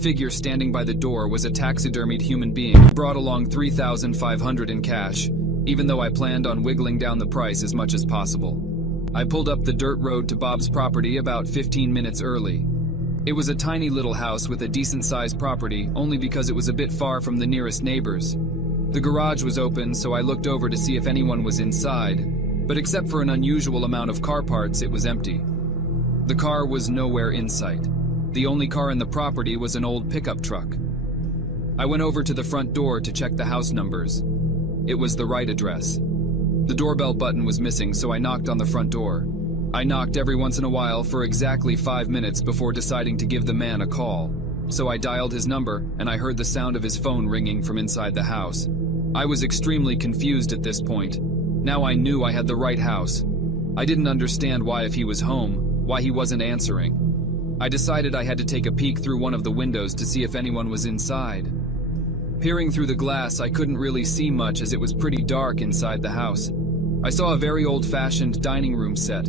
figure standing by the door was a taxidermied human being. Brought along $3,500 in cash, even though I planned on wiggling down the price as much as possible. I pulled up the dirt road to Bob's property about 15 minutes early. It was a tiny little house with a decent-sized property, only because it was a bit far from the nearest neighbors. The garage was open, so I looked over to see if anyone was inside, but except for an unusual amount of car parts, it was empty. The car was nowhere in sight. The only car in the property was an old pickup truck. I went over to the front door to check the house numbers. It was the right address. The doorbell button was missing, so I knocked on the front door. I knocked every once in a while for exactly 5 minutes before deciding to give the man a call. So I dialed his number, and I heard the sound of his phone ringing from inside the house. I was extremely confused at this point. Now I knew I had the right house. I didn't understand why, if he was home, why he wasn't answering. I decided I had to take a peek through one of the windows to see if anyone was inside. Peering through the glass, I couldn't really see much as it was pretty dark inside the house. I saw a very old-fashioned dining room set,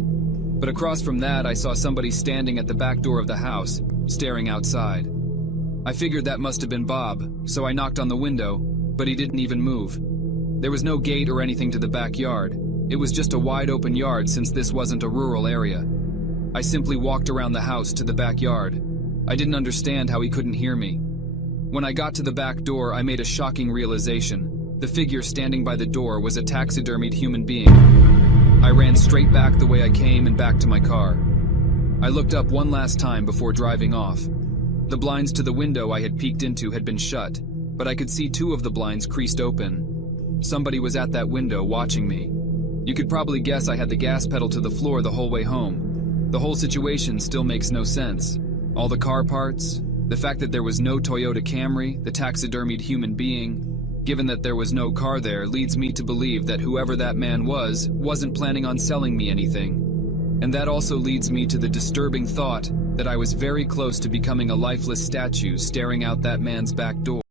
but across from that I saw somebody standing at the back door of the house, staring outside. I figured that must have been Bob, so I knocked on the window, but he didn't even move. There was no gate or anything to the backyard. It was just a wide-open yard since this wasn't a rural area. I simply walked around the house to the backyard. I didn't understand how he couldn't hear me. When I got to the back door, I made a shocking realization. The figure standing by the door was a taxidermied human being. I ran straight back the way I came and back to my car. I looked up one last time before driving off. The blinds to the window I had peeked into had been shut, but I could see 2 of the blinds creased open. Somebody was at that window watching me. You could probably guess I had the gas pedal to the floor the whole way home. The whole situation still makes no sense. All the car parts, the fact that there was no Toyota Camry, the taxidermied human being, given that there was no car there, leads me to believe that whoever that man was wasn't planning on selling me anything. And that also leads me to the disturbing thought that I was very close to becoming a lifeless statue staring out that man's back door.